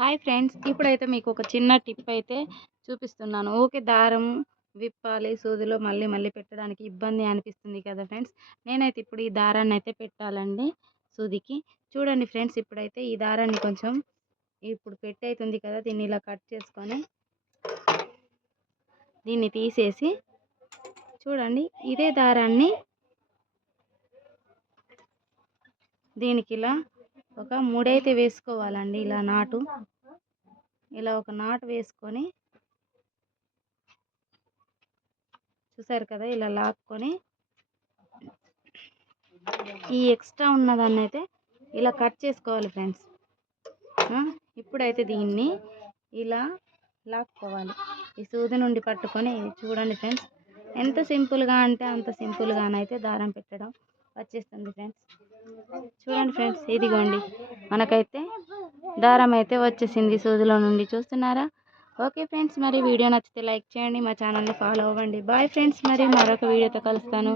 Hi friends, ఇప్పుడైతే మీకు ఒక చిన్న టిప్ అయితే చూపిస్తున్నాను. ఓకే, దారం విప్పాలి సూదిలో మళ్ళీ మళ్ళీ పెట్టడానికి ఇబ్బంది అనిపిస్తుంది కదా ఫ్రెండ్స్. నేనైతే ఇప్పుడు ఈ దారాన్ని అయితే పెట్టాలండి సూదికి. చూడండి ఫ్రెండ్స్, ఇప్పుడైతే ఈ దారాన్ని కొంచెం ఇప్పుడు పెట్టయితుంది కదా, దీన్ని ఇలా కట్ చేసుకొని దీన్ని తీసేసి చూడండి, ఇదే దారాన్ని దీనికి ఇలా ఒక ముడైతే వేసుకోవాలండి. ఇలా ఒక నాటు వేసుకొని చూసారు కదా, ఇలా లాక్కొని ఈ ఎక్స్ట్రా ఉన్నదాన్ని అయితే ఇలా కట్ చేసుకోవాలి ఫ్రెండ్స్. ఇప్పుడైతే దీన్ని ఇలా లాక్కోవాలి, ఈ సూది నుండి పట్టుకొని. చూడండి ఫ్రెండ్స్, ఎంత సింపుల్గా అంటే అంత సింపుల్గానైతే దారం పెట్టడం వచ్చేస్తుంది ఫ్రెండ్స్. చూడండి ఫ్రెండ్స్, ఇదిగోండి మనకైతే దారం అయితే వచ్చేసింది సూదిలో నుండి. చూస్తున్నారా? ఓకే ఫ్రెండ్స్, మరి వీడియో నచ్చితే లైక్ చేయండి, మా ఛానల్ని ఫాలో అవ్వండి. బాయ్ ఫ్రెండ్స్, మరి మరొక వీడియోతో కలుస్తాను.